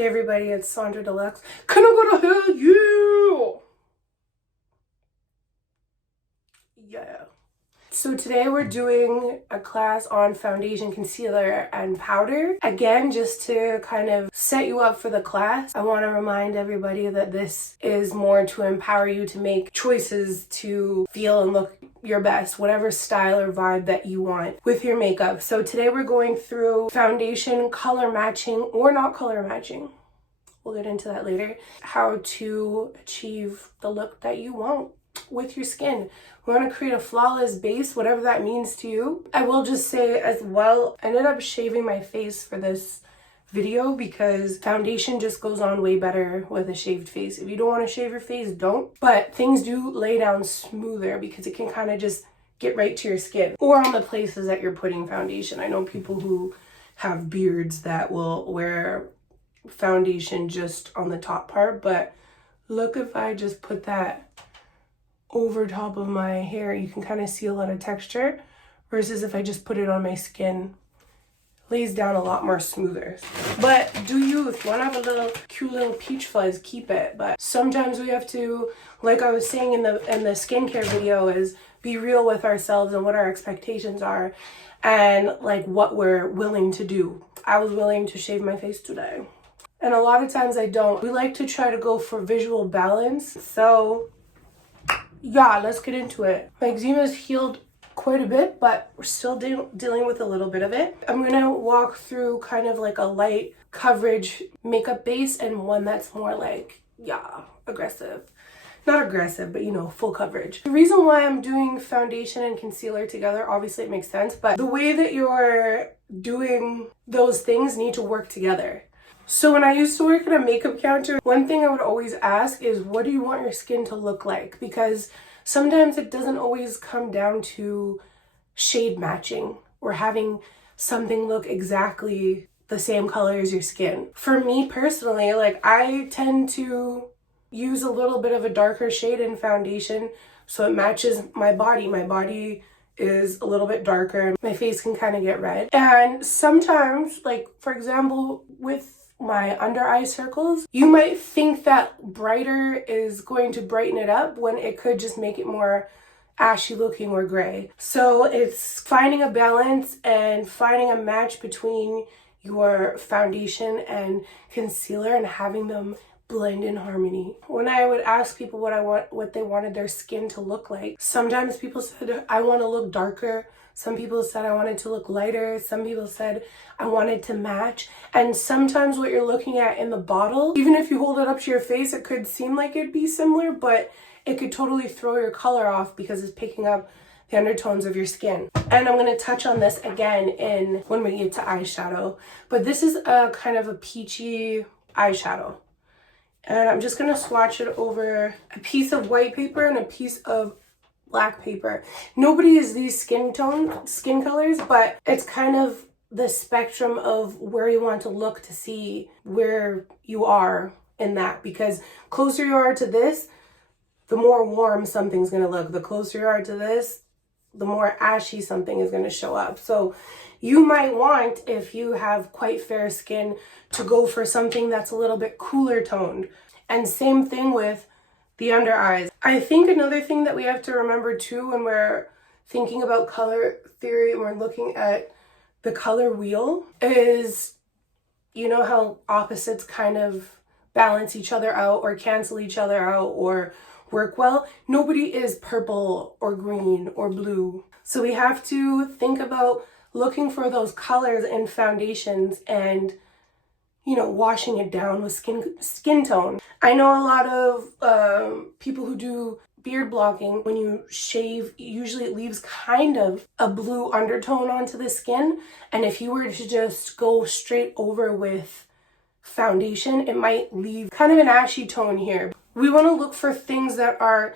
Hey everybody, it's Sonjdradeluxe. Can I go to hell? You! Yeah. So today we're doing a class on foundation, concealer, and powder. Again, just to kind of set you up for the class, I want to remind everybody that this is more to empower you to make choices to feel and look your best, whatever style or vibe that you want with your makeup. So today we're going through foundation, color matching or not color matching. We'll get into that later. How to achieve the look that you want with your skin. We want to create a flawless base, whatever that means to you. I will just say as well, I ended up shaving my face for this video because foundation just goes on way better with a shaved face. If you don't want to shave your face, don't. But things do lay down smoother because it can kind of just get right to your skin or on the places that you're putting foundation. I know people who have beards that will wear foundation just on the top part, but look, if I just put that over top of my hair, you can kind of see a lot of texture, versus if I just put it on my skin, lays down a lot more smoother. But do you, if you want to have a little cute little peach fuzz, keep it. But sometimes we have to, like I was saying in the skincare video, is be real with ourselves and what our expectations are and like what we're willing to do. I was willing to shave my face today, and a lot of times I don't. We like to try to go for visual balance. So yeah, let's get into it. My eczema's healed quite a bit, but we're still dealing with a little bit of it. I'm gonna walk through kind of like a light coverage makeup base and one that's more like, yeah, aggressive. Not aggressive, but you know, full coverage. The reason why I'm doing foundation and concealer together, obviously it makes sense, but the way that you're doing those things need to work together. So when I used to work at a makeup counter, one thing I would always ask is, what do you want your skin to look like? Because sometimes it doesn't always come down to shade matching or having something look exactly the same color as your skin. For me personally, like I tend to use a little bit of a darker shade in foundation so it matches my body. My body is a little bit darker. My face can kind of get red. And sometimes, like for example, with my under eye circles, you might think that brighter is going to brighten it up when it could just make it more ashy looking or gray. So it's finding a balance and finding a match between your foundation and concealer and having them blend in harmony. When I would ask people what they wanted their skin to look like, sometimes people said, I want to look darker. Some people said I wanted to look lighter. Some people said I wanted to match. And sometimes what you're looking at in the bottle, even if you hold it up to your face, it could seem like it'd be similar, but it could totally throw your color off because it's picking up the undertones of your skin. And I'm going to touch on this again when we get to eyeshadow. But this is a kind of a peachy eyeshadow. And I'm just going to swatch it over a piece of white paper and a piece of black paper. Nobody is these skin colors, but it's kind of the spectrum of where you want to look to see where you are in that, because closer you are to this, the more warm something's going to look. The closer you are to this, the more ashy something is going to show up. So you might want, if you have quite fair skin, to go for something that's a little bit cooler toned. And same thing with the under eyes. I think another thing that we have to remember too when we're thinking about color theory and we're looking at the color wheel is, you know how opposites kind of balance each other out or cancel each other out or work well? Nobody is purple or green or blue. So we have to think about looking for those colors in foundations and, you know, washing it down with skin tone. I know a lot of people who do beard blocking, when you shave, usually it leaves kind of a blue undertone onto the skin. And if you were to just go straight over with foundation, it might leave kind of an ashy tone here. We want to look for things that are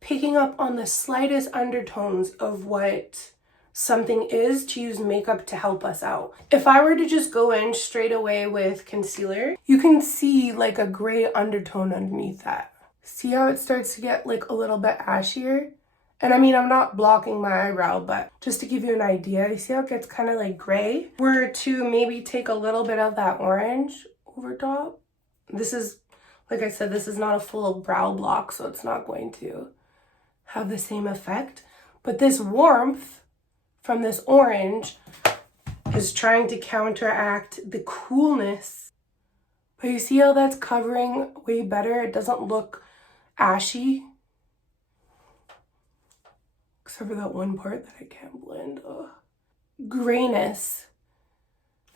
picking up on the slightest undertones of what something is, to use makeup to help us out. If I were to just go in straight away with concealer, you can see like a gray undertone underneath that. See how it starts to get like a little bit ashier? And I mean, I'm not blocking my eyebrow, but just to give you an idea, you see how it gets kind of like gray? Were to maybe take a little bit of that orange over top. This is, like I said, this is not a full brow block, so it's not going to have the same effect. But this warmth from this orange is trying to counteract the coolness. But you see how that's covering way better? It doesn't look ashy. Except for that one part that I can't blend. Ugh. Grayness.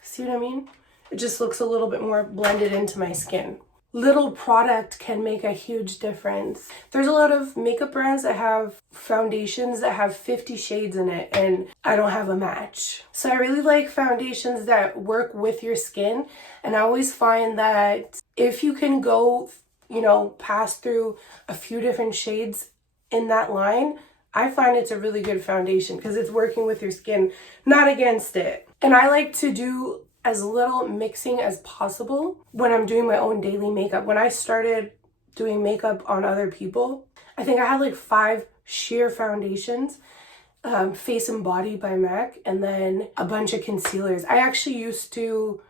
See what I mean? It just looks a little bit more blended into my skin. Little product can make a huge difference. There's a lot of makeup brands that have foundations that have 50 shades in it, and I don't have a match. So I really like foundations that work with your skin, and I always find that if you can go, you know, pass through a few different shades in that line, I find it's a really good foundation because it's working with your skin, not against it. And I like to do as little mixing as possible when I'm doing my own daily makeup. When I started doing makeup on other people, I think I had like 5 sheer foundations, Face and Body by MAC, and then a bunch of concealers. I actually used to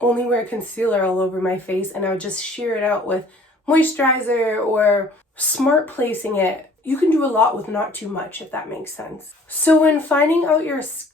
only wear concealer all over my face, and I would just sheer it out with moisturizer or smart placing it. You can do a lot with not too much, if that makes sense. So when finding out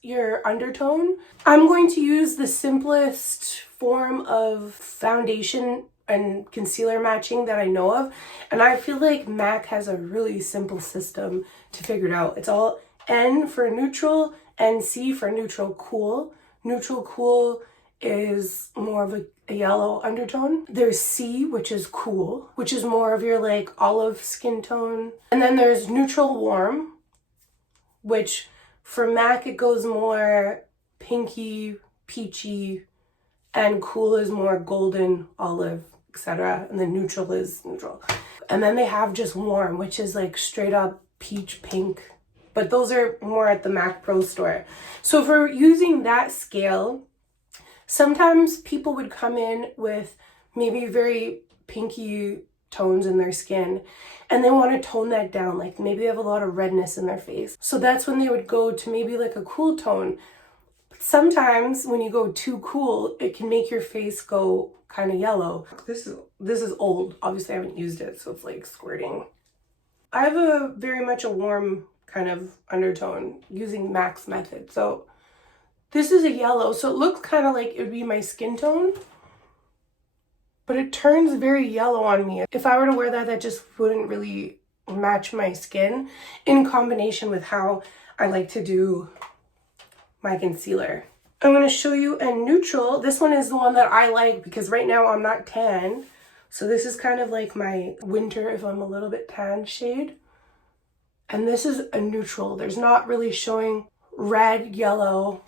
your undertone, I'm going to use the simplest form of foundation and concealer matching that I know of. And I feel like MAC has a really simple system to figure it out. It's all N for neutral and C for neutral cool. Neutral cool is more of a yellow undertone. There's C, which is cool, which is more of your like olive skin tone. And then there's neutral warm, which for MAC it goes more pinky, peachy, and cool is more golden, olive, etc. And then neutral is neutral. And then they have just warm, which is like straight up peach pink. But those are more at the MAC Pro store. So for using that scale, sometimes people would come in with maybe very pinky tones in their skin and they want to tone that down. Like maybe they have a lot of redness in their face. So that's when they would go to maybe like a cool tone. But sometimes when you go too cool, it can make your face go kind of yellow. This is old. Obviously I haven't used it, so it's like squirting. I have a very much a warm kind of undertone using MAC's method. So this is a yellow, so it looks kind of like it would be my skin tone, but it turns very yellow on me. If I were to wear that, that just wouldn't really match my skin in combination with how I like to do my concealer. I'm going to show you a neutral. This one is the one that I like because right now I'm not tan. So this is kind of like my winter if I'm a little bit tan shade. And this is a neutral. There's not really showing red, yellow.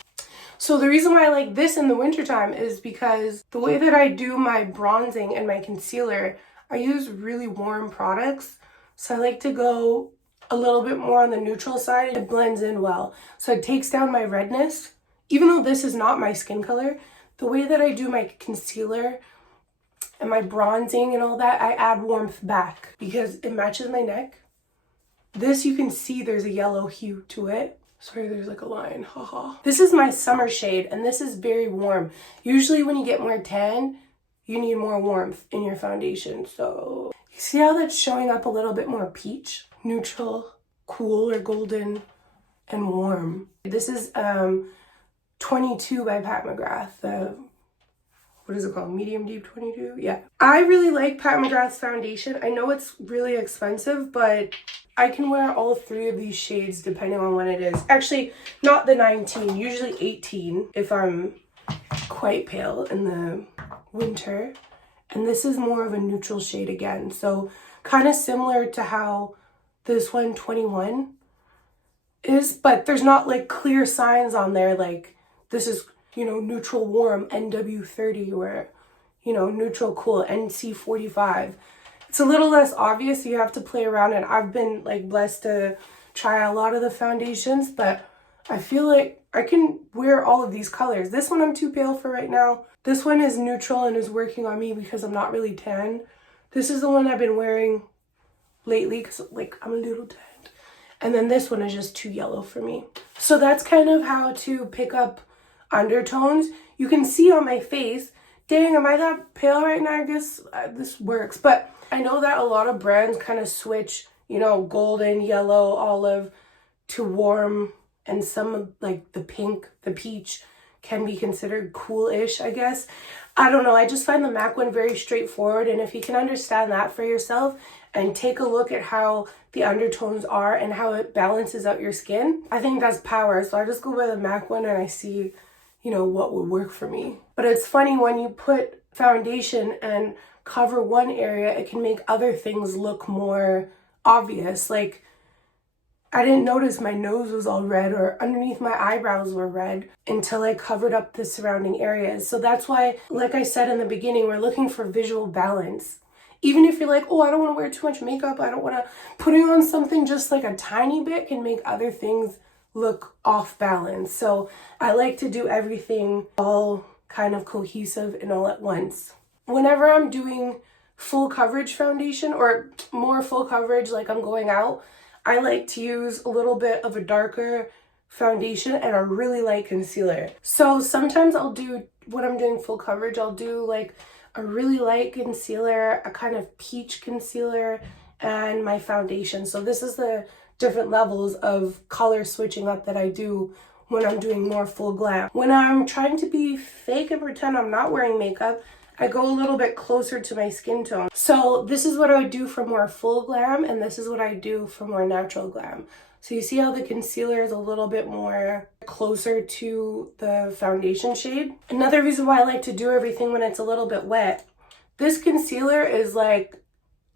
So the reason why I like this in the wintertime is because the way that I do my bronzing and my concealer, I use really warm products. So I like to go a little bit more on the neutral side. It blends in well. So it takes down my redness. Even though this is not my skin color, the way that I do my concealer and my bronzing and all that, I add warmth back because it matches my neck. This you can see there's a yellow hue to it. Sorry, there's like a line, haha. This is my summer shade and this is very warm. Usually when you get more tan, you need more warmth in your foundation. So you see how that's showing up a little bit more peach, neutral, cool or golden, and warm. This is 22 by Pat McGrath. What is it called? Medium Deep 22? Yeah. I really like Pat McGrath's foundation. I know it's really expensive, but I can wear all 3 of these shades depending on when it is. Actually, not the 19, usually 18 if I'm quite pale in the winter. And this is more of a neutral shade again. So kind of similar to how this one 21 is, but there's not like clear signs on there like this is, you know, neutral warm NW30 or, you know, neutral cool NC45. It's a little less obvious, so you have to play around, and I've been like blessed to try a lot of the foundations, but I feel like I can wear all of these colors. This one I'm too pale for right now. This one is neutral and is working on me because I'm not really tan. This is the one I've been wearing lately because like I'm a little tanned. And then this one is just too yellow for me. So that's kind of how to pick up undertones. You can see on my face, Dang, am I that pale right now? I guess this works. But I know that a lot of brands kind of switch, you know, golden, yellow, olive to warm, and some like the pink, the peach can be considered cool-ish, I guess. I don't know. I just find the MAC one very straightforward, and if you can understand that for yourself and take a look at how the undertones are and how it balances out your skin, I think that's power. So I just go by the MAC one and I see, you know, what would work for me. But it's funny, when you put foundation and cover one area, it can make other things look more obvious. Like, I didn't notice my nose was all red or underneath my eyebrows were red until I covered up the surrounding areas. So that's why, like I said in the beginning, we're looking for visual balance. Even if you're like, oh, I don't want to wear too much makeup, I don't want to, putting on something just like a tiny bit can make other things look off balance. So I like to do everything all kind of cohesive and all at once. Whenever I'm doing full coverage foundation or more full coverage, like I'm going out, I like to use a little bit of a darker foundation and a really light concealer. So sometimes I'll do, when I'm doing full coverage, I'll do like a really light concealer, a kind of peach concealer, and my foundation. So this is the different levels of color switching up that I do when I'm doing more full glam. When I'm trying to be fake and pretend I'm not wearing makeup, I go a little bit closer to my skin tone. So this is what I would do for more full glam, and this is what I do for more natural glam. So you see how the concealer is a little bit more closer to the foundation shade? Another reason why I like to do everything when it's a little bit wet, this concealer is like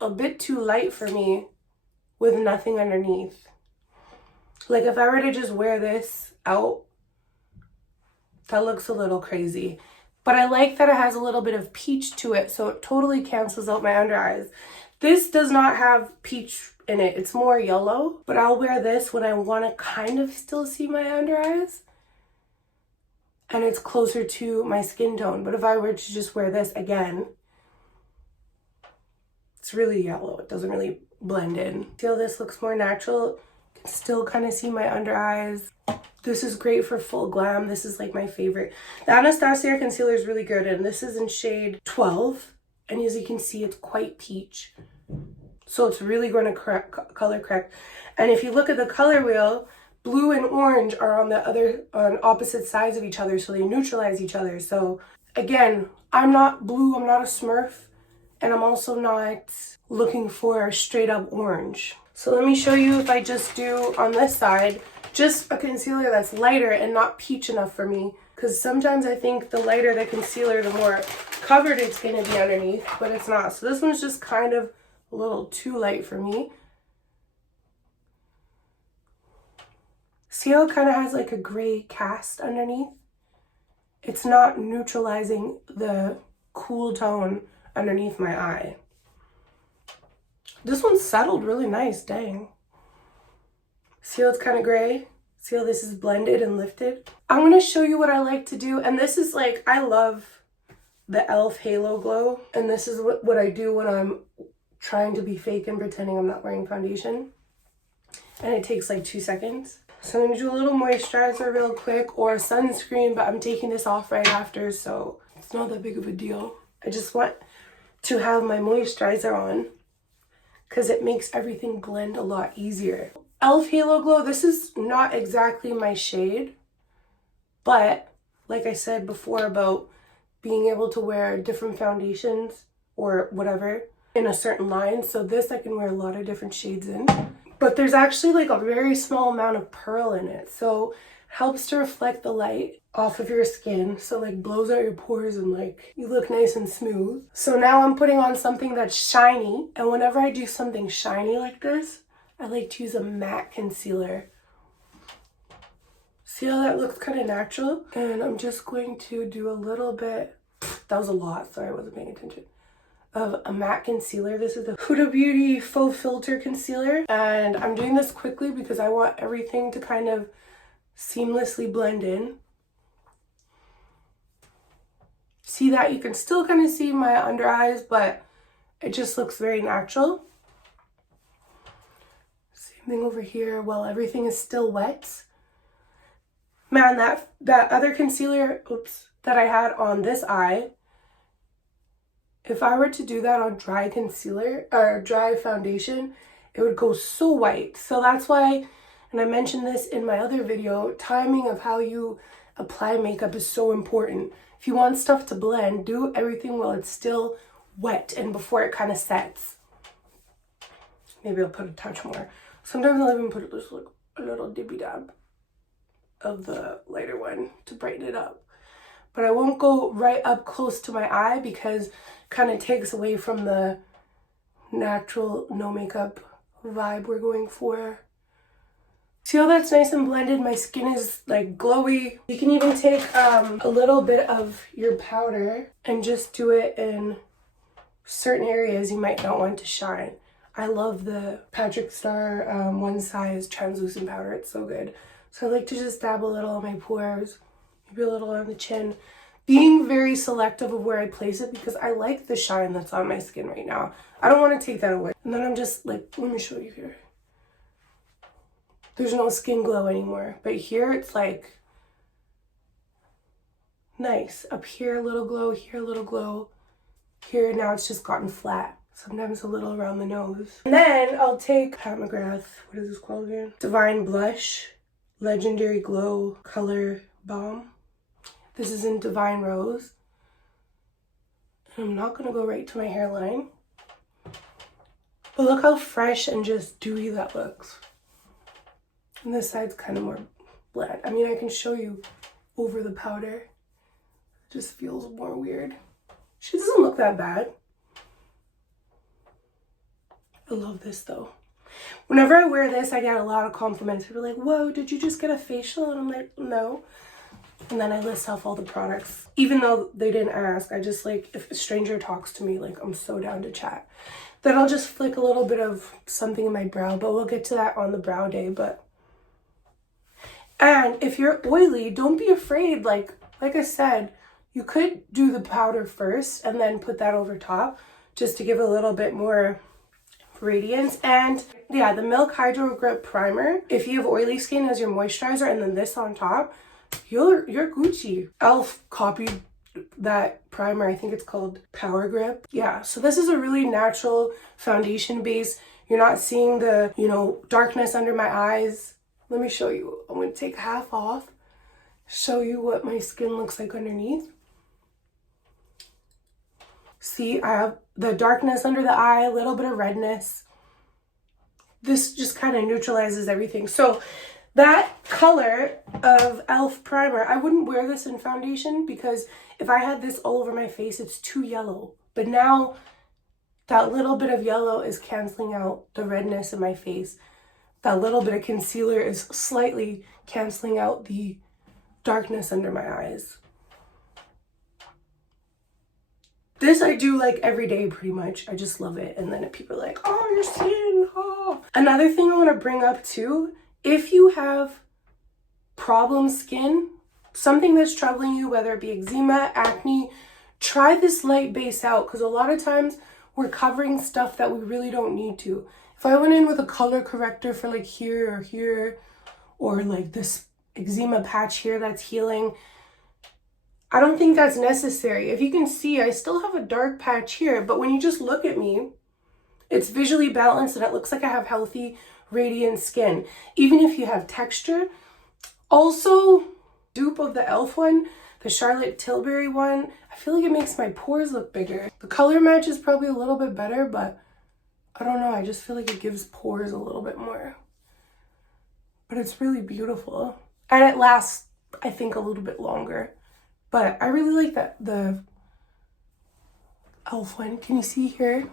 a bit too light for me with nothing underneath. Like if I were to just wear this out, that looks a little crazy. But I like that it has a little bit of peach to it, so it totally cancels out my under eyes. This does not have peach in it. It's more yellow, but I'll wear this when I want to kind of still see my under eyes. And it's closer to my skin tone. But if I were to just wear this again, it's really yellow. It doesn't really blend in. See how this looks more natural? You can still kind of see my under eyes. This is great for full glam. This is like my favorite. The Anastasia concealer is really good, and this is in shade 12. And as you can see, it's quite peach. So it's really going to color correct. And if you look at the color wheel, blue and orange are on opposite sides of each other, so they neutralize each other. So again, I'm not blue, I'm not a Smurf, and I'm also not looking for straight up orange. So let me show you if I just do on this side, just a concealer that's lighter and not peach enough for me. Because sometimes I think the lighter the concealer, the more covered it's going to be underneath, but it's not. So this one's just kind of a little too light for me. See how it kind of has like a gray cast underneath? It's not neutralizing the cool tone underneath my eye. This one's settled really nice, dang. See how it's kind of gray? See how this is blended and lifted? I'm going to show you what I like to do. And this is like, I love the e.l.f. Halo Glow. And this is what I do when I'm trying to be fake and pretending I'm not wearing foundation. And it takes like 2 seconds. So I'm going to do a little moisturizer real quick, or sunscreen, but I'm taking this off right after, so it's not that big of a deal. I just want to have my moisturizer on because it makes everything blend a lot easier. e.l.f. Halo Glow, this is not exactly my shade, but like I said before about being able to wear different foundations or whatever in a certain line, so this I can wear a lot of different shades in. But there's actually like a very small amount of pearl in it, so it helps to reflect the light off of your skin, so like blows out your pores and like you look nice and smooth. So now I'm putting on something that's shiny, and whenever I do something shiny like this, I like to use a matte concealer. See how that looks kind of natural? And I'm just going to do a little bit, that was a lot, sorry I wasn't paying attention, of a matte concealer. This is the Huda Beauty Faux Filter Concealer. And I'm doing this quickly because I want everything to kind of seamlessly blend in. See that? You can still kind of see my under eyes, but it just looks very natural. Same thing over here while everything is still wet. Man, that other concealer, that I had on this eye If I were to do that on dry concealer or dry foundation, it would go so white. So that's why, and I mentioned this in my other video, timing of how you apply makeup is so important. If you want stuff to blend, do everything while it's still wet and before it kind of sets. Maybe I'll put a touch more. Sometimes I'll even put just like a little dibby dab of the lighter one to brighten it up. But I won't go right up close to my eye because it kind of takes away from the natural no makeup vibe we're going for. See how that's nice and blended? My skin is like glowy. You can even take a little bit of your powder and just do it in certain areas you might not want to shine. I love the Patrick Star one size translucent powder. It's so good. So I like to just dab a little on my pores, maybe a little on the chin. Being very selective of where I place it because I like the shine that's on my skin right now. I don't want to take that away. And then I'm just like, let me show you here. There's no skin glow anymore. But here it's like nice. Up here a little glow, here a little glow. Here now it's just gotten flat. Sometimes a little around the nose. And then I'll take Pat McGrath, what is this called again? Divine Blush, Legendary Glow Color Balm. This is in Divine Rose. And I'm not gonna go right to my hairline. But look how fresh and just dewy that looks. And this side's kind of more bland. I mean, I can show you over the powder. It just feels more weird. She doesn't look that bad. I love this though. Whenever I wear this, I get a lot of compliments. People are like, whoa, did you just get a facial? And I'm like, no. And then I list off all the products. Even though they didn't ask, I just like, if a stranger talks to me, like I'm so down to chat. Then I'll just flick a little bit of something in my brow, but we'll get to that on the brow day. And if you're oily, don't be afraid. Like I said, you could do the powder first and then put that over top just to give a little bit more radiance. And yeah, the Milk Hydro Grip Primer, if you have oily skin as your moisturizer and then this on top, you're Gucci. Elf copied that primer. I think it's called Power Grip. Yeah, so this is a really natural foundation base. You're not seeing the, darkness under my eyes. Let me show you. I'm going to take half off, show you what my skin looks like underneath. See, I have the darkness under the eye, a little bit of redness. This just kind of neutralizes everything. So that color of e.l.f. primer, I wouldn't wear this in foundation because if I had this all over my face, it's too yellow. But now that little bit of yellow is canceling out the redness in my face. That little bit of concealer is slightly canceling out the darkness under my eyes. This I do like every day pretty much. I just love it. And then people are like, oh, your skin, oh. Another thing I want to bring up too, if you have problem skin, something that's troubling you, whether it be eczema, acne, try this light base out because a lot of times we're covering stuff that we really don't need to. If I went in with a color corrector for like here, or like this eczema patch here that's healing, I don't think that's necessary. If you can see, I still have a dark patch here, but when you just look at me, it's visually balanced and it looks like I have healthy, radiant skin. Even if you have texture. Also, dupe of the e.l.f. one, the Charlotte Tilbury one, I feel like it makes my pores look bigger. The color match is probably a little bit better, but I don't know, I just feel like it gives pores a little bit more. But it's really beautiful. And it lasts, I think, a little bit longer. But I really like that, the e.l.f. one. Can you see here?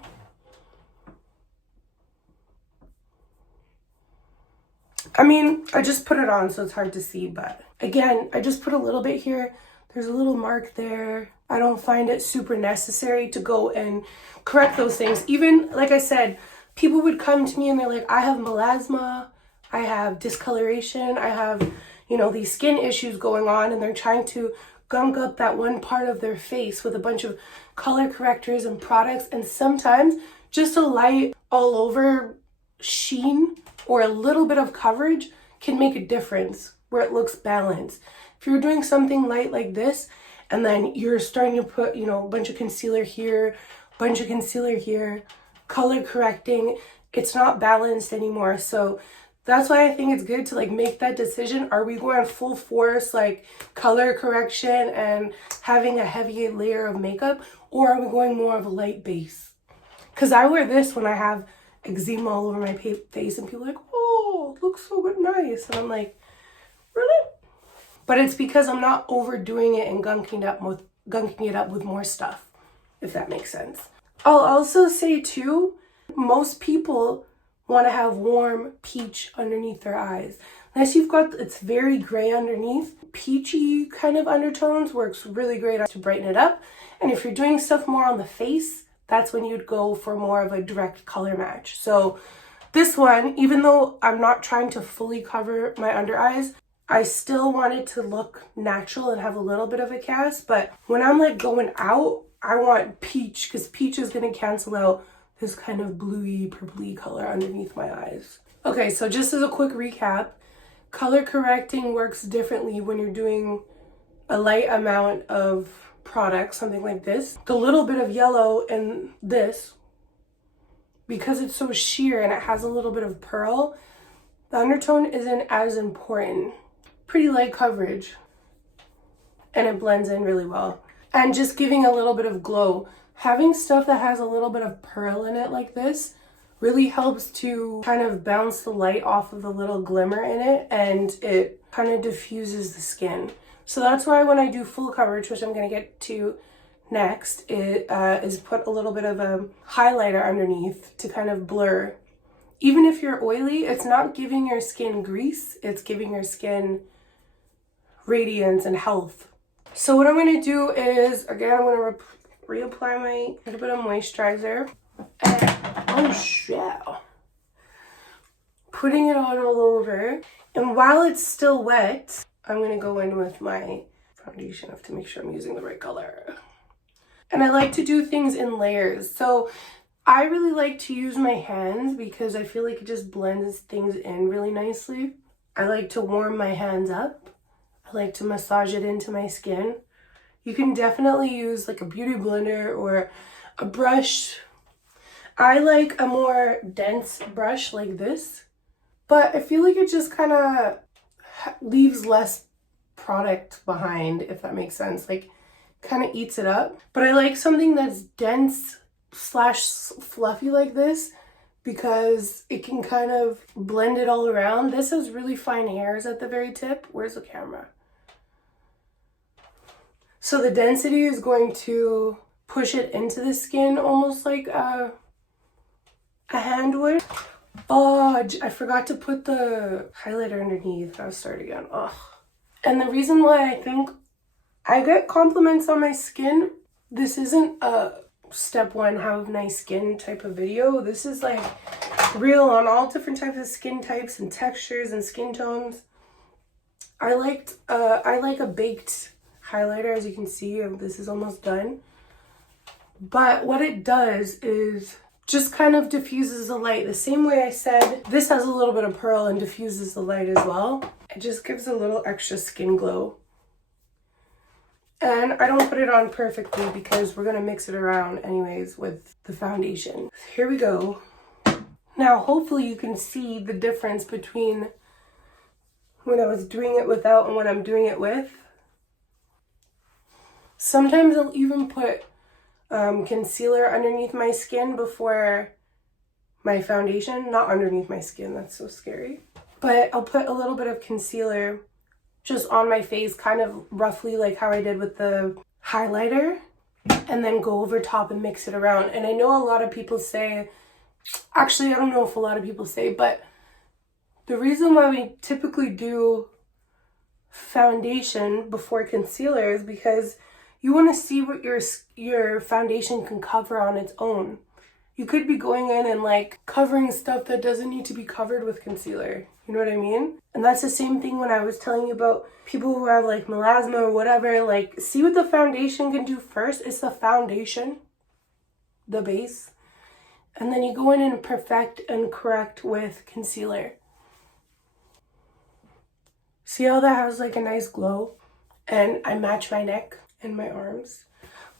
I mean, I just put it on so it's hard to see, but again, I just put a little bit here. There's a little mark there. I don't find it super necessary to go and correct those things. Even, like I said, people would come to me and they're like, I have melasma, I have discoloration, I have, these skin issues going on, and they're trying to gunk up that one part of their face with a bunch of color correctors and products, and sometimes just a light all over sheen or a little bit of coverage can make a difference where it looks balanced. If you're doing something light like this And then you're starting to put, you know, a bunch of concealer here, bunch of concealer here, color correcting. It's not balanced anymore. So that's why I think it's good to like make that decision. Are we going full force, like color correction and having a heavy layer of makeup? Or are we going more of a light base? Because I wear this when I have eczema all over my face and people are like, oh, it looks so good, nice. And I'm like, really? But it's because I'm not overdoing it and gunking it up with more stuff, if that makes sense. I'll also say too, most people want to have warm peach underneath their eyes. Unless you've got, it's very gray underneath. Peachy kind of undertones works really great to brighten it up. And if you're doing stuff more on the face, that's when you'd go for more of a direct color match. So this one, even though I'm not trying to fully cover my under eyes, I still want it to look natural and have a little bit of a cast. But when I'm like going out, I want peach, because peach is going to cancel out this kind of bluey, purpley color underneath my eyes. Okay, so just as a quick recap, color correcting works differently when you're doing a light amount of product, something like this. The little bit of yellow in this, because it's so sheer and it has a little bit of pearl, the undertone isn't as important. Pretty light coverage, and it blends in really well. And just giving a little bit of glow. Having stuff that has a little bit of pearl in it like this really helps to kind of bounce the light off of the little glimmer in it, and it kind of diffuses the skin. So that's why when I do full coverage, which I'm going to get to next, it is put a little bit of a highlighter underneath to kind of blur. Even if you're oily, it's not giving your skin grease, it's giving your skin radiance and health. So what I'm going to do is, again, I'm going to reapply my little bit of moisturizer. And, oh shit. Putting it on all over. And while it's still wet, I'm going to go in with my foundation. I have to make sure I'm using the right color. And I like to do things in layers. So I really like to use my hands because I feel like it just blends things in really nicely. I like to warm my hands up. I like to massage it into my skin. You can definitely use like a beauty blender or a brush. I like a more dense brush like this, but I feel like it just kind of leaves less product behind, if that makes sense. Like, kind of eats it up. But I like something that's dense / fluffy like this because it can kind of blend it all around. This has really fine hairs at the very tip. Where's the camera? So the density is going to push it into the skin almost like a hand would. Oh, I forgot to put the highlighter underneath. I'll start again. Ugh. And the reason why I think I get compliments on my skin, this isn't a step one have nice skin type of video. This is like real on all different types of skin types and textures and skin tones. I like a baked highlighter, as you can see. This is almost done. But what it does is just kind of diffuses the light. The same way I said, this has a little bit of pearl and diffuses the light as well. It just gives a little extra skin glow. And I don't put it on perfectly because we're going to mix it around anyways with the foundation. Here we go. Now, hopefully you can see the difference between when I was doing it without and when I'm doing it with. Sometimes I'll even put concealer underneath my skin before my foundation. Not underneath my skin, that's so scary. But I'll put a little bit of concealer just on my face, kind of roughly like how I did with the highlighter, and then go over top and mix it around. And I know a lot of people say, actually, I don't know if a lot of people say, but the reason why we typically do foundation before concealer is because you want to see what your foundation can cover on its own. You could be going in and like covering stuff that doesn't need to be covered with concealer. You know what I mean? And that's the same thing when I was telling you about people who have like melasma or whatever. Like, see what the foundation can do first. It's the foundation, the base. And then you go in and perfect and correct with concealer. See how that has like a nice glow? And I match my neck. and my arms.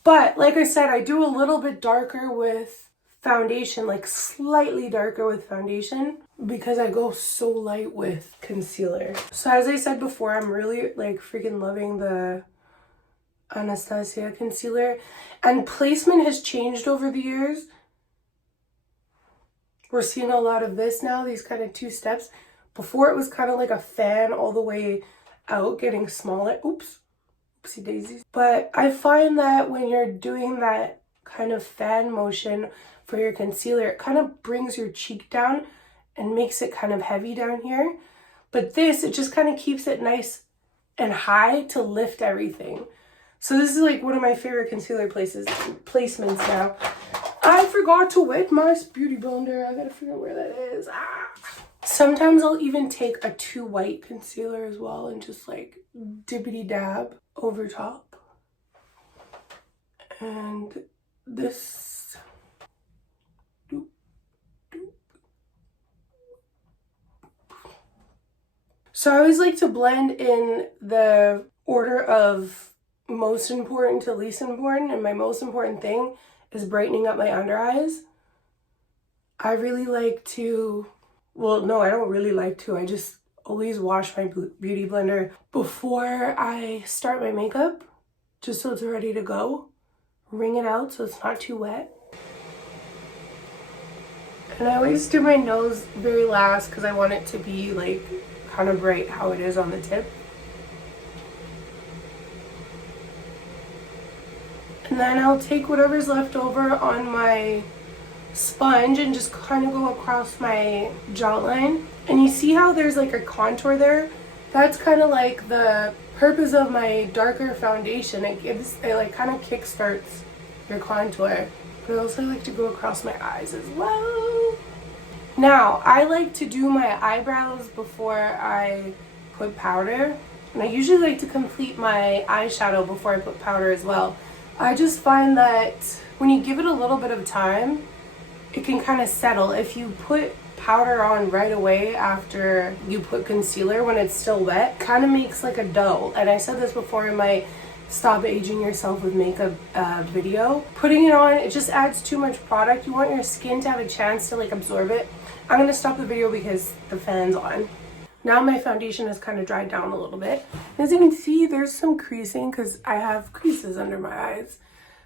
But like I said, I do a little bit darker with foundation, like slightly darker with foundation, because I go so light with concealer. So as I said before, I'm really like freaking loving the Anastasia concealer, and placement has changed over the years. We're seeing a lot of this now, these kind of two steps. Before it was kind of like a fan all the way out, getting smaller. Oops, oopsie daisies. But I find that when you're doing that kind of fan motion for your concealer, it kind of brings your cheek down and makes it kind of heavy down here. But this, it just kind of keeps it nice and high to lift everything. So this is like one of my favorite concealer placements now. I forgot to wet my beauty blender. I gotta figure out where that is. Sometimes I'll even take a too white concealer as well and just like dippity dab over top. And this. Doop, doop. So I always like to blend in the order of most important to least important, and my most important thing is brightening up my under eyes. I really like to, well, no, I don't really like to. I just always wash my beauty blender before I start my makeup, just so it's ready to go. Wring it out so it's not too wet. And I always do my nose very last because I want it to be like kind of bright how it is on the tip. And then I'll take whatever's left over on my sponge and just kind of go across my jawline. And you see how there's like a contour there? That's kind of like the purpose of my darker foundation. It like kind of kickstarts your contour. But I also like to go across my eyes as well. Now, I like to do my eyebrows before I put powder. And I usually like to complete my eyeshadow before I put powder as well. I just find that when you give it a little bit of time, it can kind of settle. If you put powder on right away after you put concealer when it's still wet, kind of makes like a dough. And I said this before in my Stop Aging Yourself with Makeup video. Putting it on, it just adds too much product. You want your skin to have a chance to like absorb it. I'm going to stop the video because the fan's on. Now my foundation has kind of dried down a little bit. As you can see, there's some creasing because I have creases under my eyes.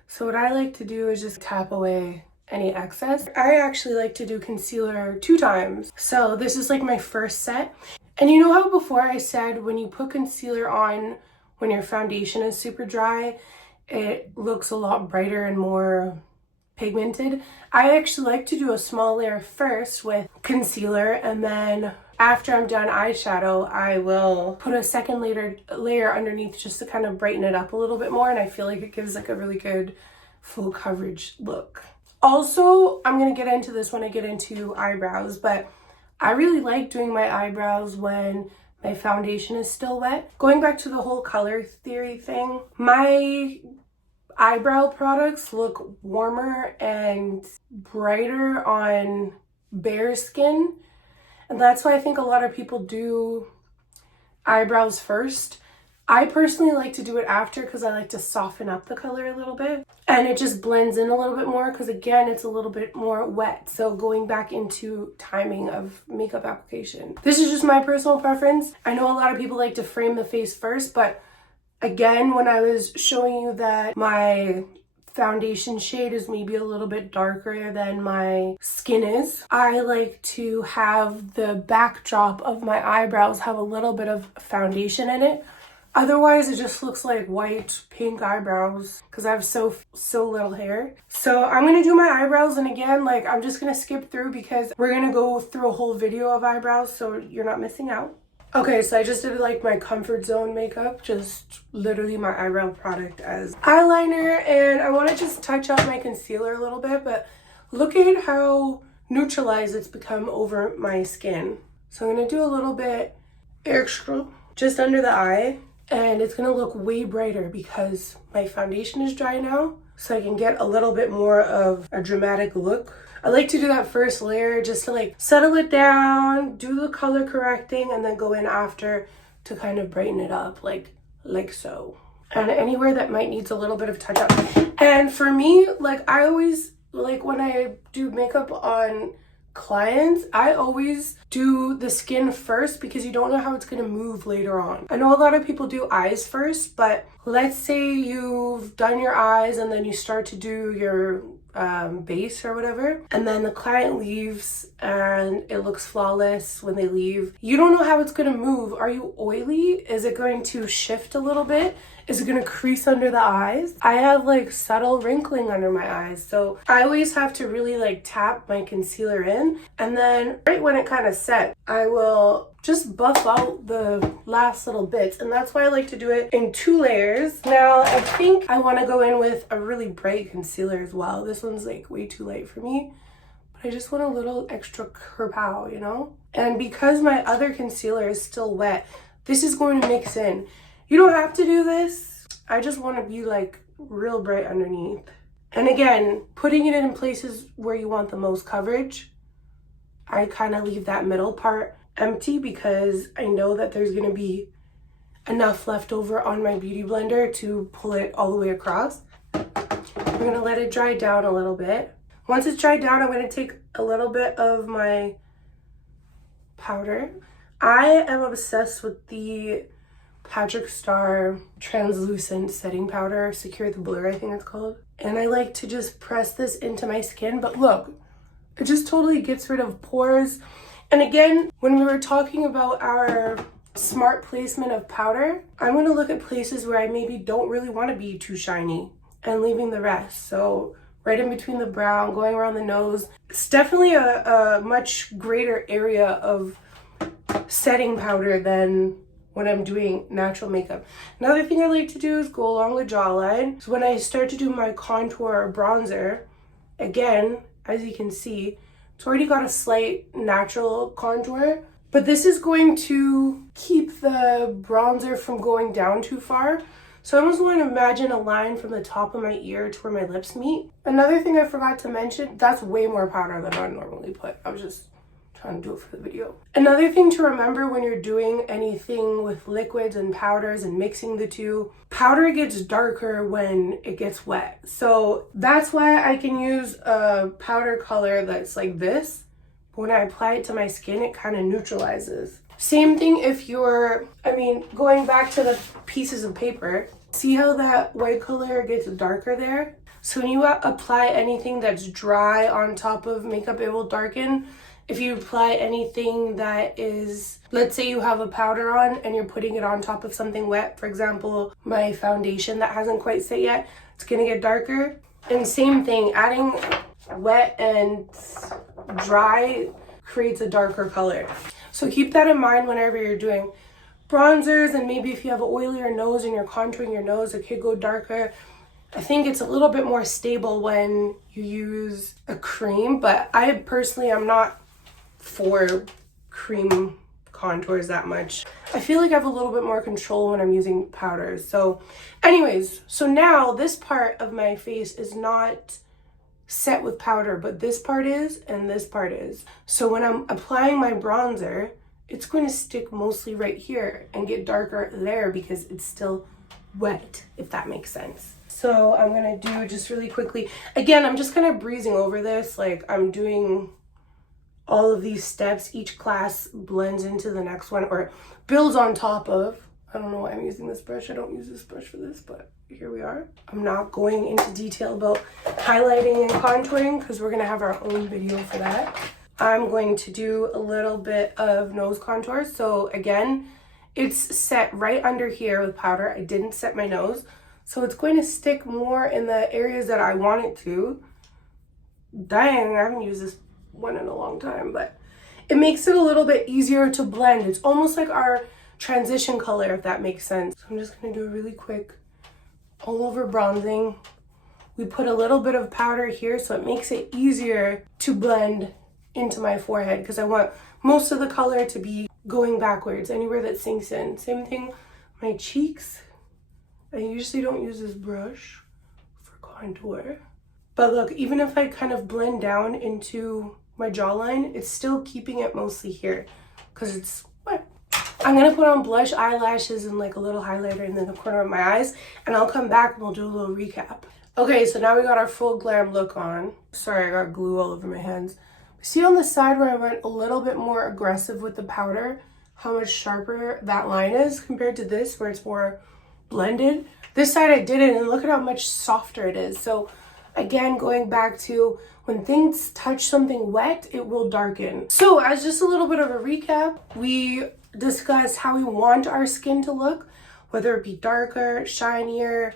So what I like to do is just tap away any excess. I actually like to do concealer 2 times. So this is like my first set. And you know how before I said when you put concealer on when your foundation is super dry, it looks a lot brighter and more pigmented? I actually like to do a small layer first with concealer, and then after I'm done eyeshadow, I will put a second layer underneath just to kind of brighten it up a little bit more, and I feel like it gives like a really good full coverage look. Also, I'm going to get into this when I get into eyebrows, but I really like doing my eyebrows when my foundation is still wet. Going back to the whole color theory thing, my eyebrow products look warmer and brighter on bare skin. And that's why I think a lot of people do eyebrows first. I personally like to do it after because I like to soften up the color a little bit. And it just blends in a little bit more because again, it's a little bit more wet. So going back into timing of makeup application. This is just my personal preference. I know a lot of people like to frame the face first, but again, when I was showing you that my foundation shade is maybe a little bit darker than my skin is, I like to have the backdrop of my eyebrows have a little bit of foundation in it. Otherwise, it just looks like white, pink eyebrows because I have so little hair. So I'm going to do my eyebrows, and again, like I'm just going to skip through because we're going to go through a whole video of eyebrows so you're not missing out. Okay, so I just did like my comfort zone makeup, just literally my eyebrow product as eyeliner, and I want to just touch up my concealer a little bit, but look at how neutralized it's become over my skin. So I'm going to do a little bit extra just under the eye, and it's going to look way brighter because my foundation is dry now, so I can get a little bit more of a dramatic look. I like to do that first layer just to like settle it down, do the color correcting, and then go in after to kind of brighten it up like so. and anywhere that might needs a little bit of touch up. And for me, like, I always, like, when I do makeup on clients, I always do the skin first because you don't know how it's going to move later on. I know a lot of people do eyes first, but let's say you've done your eyes and then you start to do your base or whatever, and then the client leaves and it looks flawless when they leave. You don't know how it's going to move. Are you oily? Is it going to shift a little bit? Is it going to crease under the eyes? I have like subtle wrinkling under my eyes, so I always have to really like tap my concealer in, and then right when it kind of sets, I will just buff out the last little bits, and that's why I like to do it in 2 layers. Now I think I want to go in with a really bright concealer as well. This one's like way too light for me, but I just want a little extra kerpow, you know? And because my other concealer is still wet, this is going to mix in. You don't have to do this. I just want to be like real bright underneath. And again, putting it in places where you want the most coverage, I kind of leave that middle part empty because I know that there's going to be enough left over on my beauty blender to pull it all the way across. I'm going to let it dry down a little bit. Once it's dried down, I'm going to take a little bit of my powder. I am obsessed with the Patrick Star translucent setting powder, Secure the Blur I think it's called, and I like to just press this into my skin. But look, it just totally gets rid of pores. And again, when we were talking about our smart placement of powder, I'm going to look at places where I maybe don't really want to be too shiny and leaving the rest. So right in between the brow, going around the nose, it's definitely a much greater area of setting powder than when I'm doing natural makeup. Another thing I like to do is go along the jawline. So when I start to do my contour or bronzer, again, as you can see, it's already got a slight natural contour, but this is going to keep the bronzer from going down too far. So I almost want to imagine a line from the top of my ear to where my lips meet. Another thing I forgot to mention, that's way more powder than I normally put. I was just trying to do it for the video. Another thing to remember when you're doing anything with liquids and powders and mixing the two, powder gets darker when it gets wet. So that's why I can use a powder color that's like this. But when I apply it to my skin, it kind of neutralizes. Same thing if you're, going back to the pieces of paper, see how that white color gets darker there? So when you apply anything that's dry on top of makeup, it will darken. If you apply anything that is, let's say you have a powder on and you're putting it on top of something wet, for example, my foundation that hasn't quite set yet, it's gonna get darker. And same thing, adding wet and dry creates a darker color. So keep that in mind whenever you're doing bronzers, and maybe if you have an oilier nose and you're contouring your nose, it could go darker. I think it's a little bit more stable when you use a cream, but I personally am not for cream contours that much. I feel like I have a little bit more control when I'm using powders. So anyways, so now this part of my face is not set with powder, but this part is and this part is. So when I'm applying my bronzer, it's going to stick mostly right here and get darker there because it's still wet, if that makes sense. So I'm gonna do just really quickly. Again, I'm just kind of breezing over this, like I'm doing all of these steps. Each class blends into the next one or builds on top of. I don't know why I'm using this brush. I don't use this brush for this, but here we are. I'm not going into detail about highlighting and contouring because we're gonna have our own video for that. I'm going to do a little bit of nose contour. So again, it's set right under here with powder. I didn't set my nose. So it's going to stick more in the areas that I want it to. Dang, I haven't used this one in a long time, but it makes it a little bit easier to blend. It's almost like our transition color, if that makes sense. So I'm just gonna do a really quick all over bronzing. We put a little bit of powder here so it makes it easier to blend into my forehead because I want most of the color to be going backwards, anywhere that sinks in. Same thing, my cheeks. I usually don't use this brush for contour. But look, even if I kind of blend down into my jawline, it's still keeping it mostly here because it's wet. I'm gonna put on blush, eyelashes, and like a little highlighter in the corner of my eyes, and I'll come back and we'll do a little recap. Okay, so now we got our full glam look on. Sorry, I got glue all over my hands. See on the side where I went a little bit more aggressive with the powder, how much sharper that line is compared to this where it's more blended? This side I didn't, and look at how much softer it is. So again, going back to when things touch something wet, it will darken. So as just a little bit of a recap, we discussed how we want our skin to look, whether it be darker, shinier,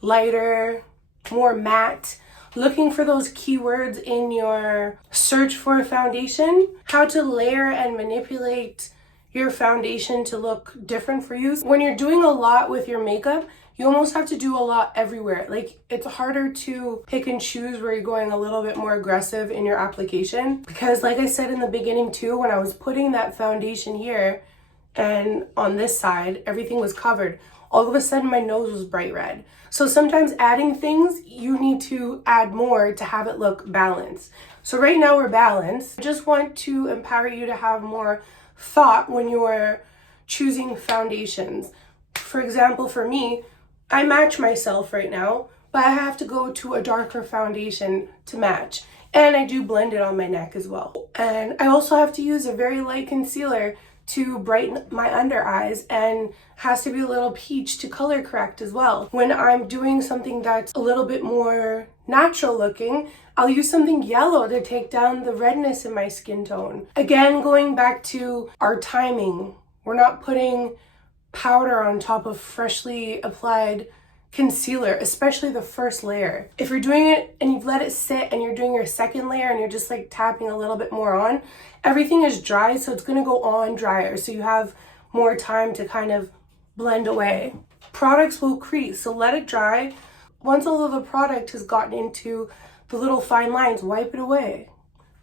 lighter, more matte. Looking for those keywords in your search for a foundation, how to layer and manipulate your foundation to look different for you. When you're doing a lot with your makeup, you almost have to do a lot everywhere. Like, it's harder to pick and choose where you're going a little bit more aggressive in your application. Because like I said in the beginning too, when I was putting that foundation here and on this side, everything was covered. All of a sudden my nose was bright red. So sometimes adding things, you need to add more to have it look balanced. So right now we're balanced. I just want to empower you to have more thought when you are choosing foundations. For example, for me, I match myself right now, but I have to go to a darker foundation to match. And I do blend it on my neck as well. And I also have to use a very light concealer to brighten my under eyes, and has to be a little peach to color correct as well. When I'm doing something that's a little bit more natural looking, I'll use something yellow to take down the redness in my skin tone. Again, going back to our timing, we're not putting powder on top of freshly applied concealer, especially the first layer. If you're doing it and you've let it sit and you're doing your second layer and you're just like tapping a little bit more on, everything is dry, so it's gonna go on drier, so you have more time to kind of blend away. Products will crease, so let it dry. Once all of the product has gotten into the little fine lines, wipe it away.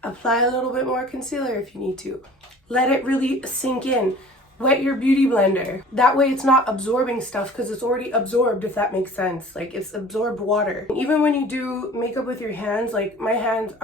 Apply a little bit more concealer if you need to. Let it really sink in. Wet your beauty blender. That way it's not absorbing stuff because it's already absorbed, if that makes sense. Like, it's absorbed water. Even when you do makeup with your hands, like my hands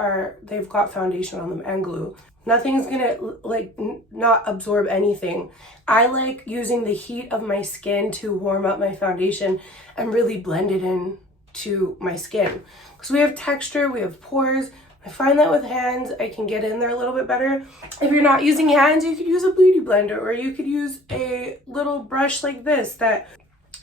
they've got foundation on them and glue. Nothing's gonna like not absorb anything. I like using the heat of my skin to warm up my foundation and really blend it in to my skin. Because we have texture, we have pores. I find that with hands, I can get in there a little bit better. If you're not using hands, you could use a beauty blender, or you could use a little brush like this that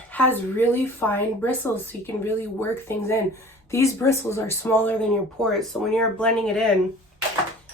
has really fine bristles so you can really work things in. These bristles are smaller than your pores, so when you're blending it in,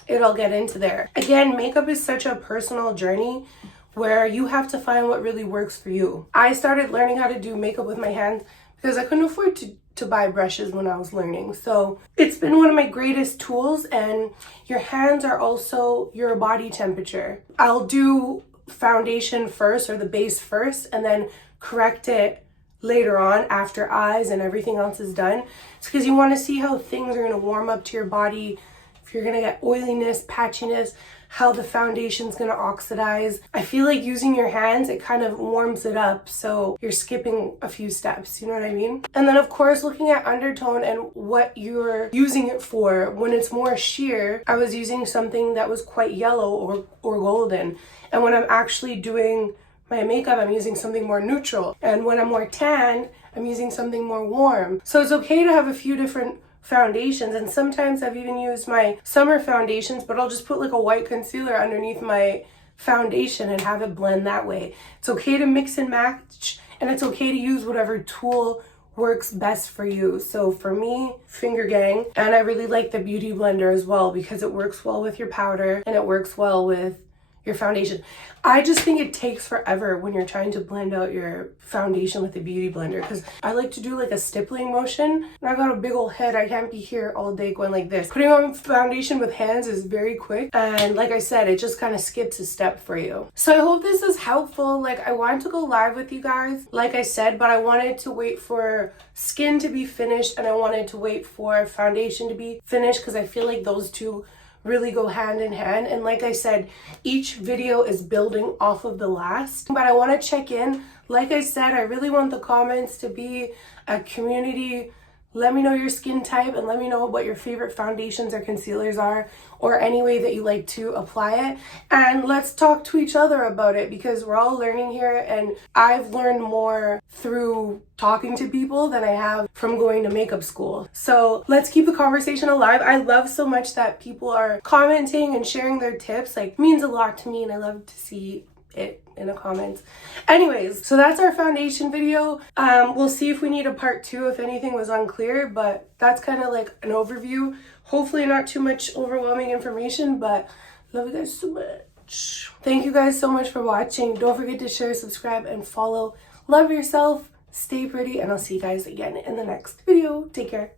it'll get into there. Again, makeup is such a personal journey where you have to find what really works for you. I started learning how to do makeup with my hands because I couldn't afford to buy brushes when I was learning. So it's been one of my greatest tools, and your hands are also your body temperature. I'll do foundation first, or the base first, and then correct it later on after eyes and everything else is done. It's because you want to see how things are going to warm up to your body, if you're going to get oiliness, patchiness, how the foundation's going to oxidize. I feel like using your hands, it kind of warms it up, so you're skipping a few steps, you know what I mean? And then of course, looking at undertone and what you're using it for. When it's more sheer, I was using something that was quite yellow or golden. And when I'm actually doing my makeup, I'm using something more neutral. And when I'm more tan, I'm using something more warm. So it's okay to have a few different foundations, and sometimes I've even used my summer foundations, but I'll just put like a white concealer underneath my foundation and have it blend that way. It's okay to mix and match, and it's okay to use whatever tool works best for you. So for me, finger gang, and I really like the beauty blender as well because it works well with your powder and it works well with your foundation. I just think it takes forever when you're trying to blend out your foundation with the beauty blender, because I like to do like a stippling motion, and I've got a big old head. I can't be here all day going like this. Putting on foundation with hands is very quick, and like I said, it just kind of skips a step for you. So I hope this is helpful. Like, I wanted to go live with you guys, like I said, but I wanted to wait for skin to be finished, and I wanted to wait for foundation to be finished, because I feel like those two really go hand in hand. And like I said, each video is building off of the last, but I want to check in. Like I said, I really want the comments to be a community Let me know your skin type and let me know what your favorite foundations or concealers are, or any way that you like to apply it. And let's talk to each other about it, because we're all learning here, and I've learned more through talking to people than I have from going to makeup school. So let's keep the conversation alive. I love so much that people are commenting and sharing their tips. Like, it means a lot to me, and I love to see it in the comments. Anyways, so that's our foundation video. We'll see if we need a part 2 if anything was unclear, but that's kind of like an overview. Hopefully not too much overwhelming information, but love you guys so much. Thank you guys so much for watching. Don't forget to share, subscribe, and follow. Love yourself, stay pretty, and I'll see you guys again in the next video. Take care.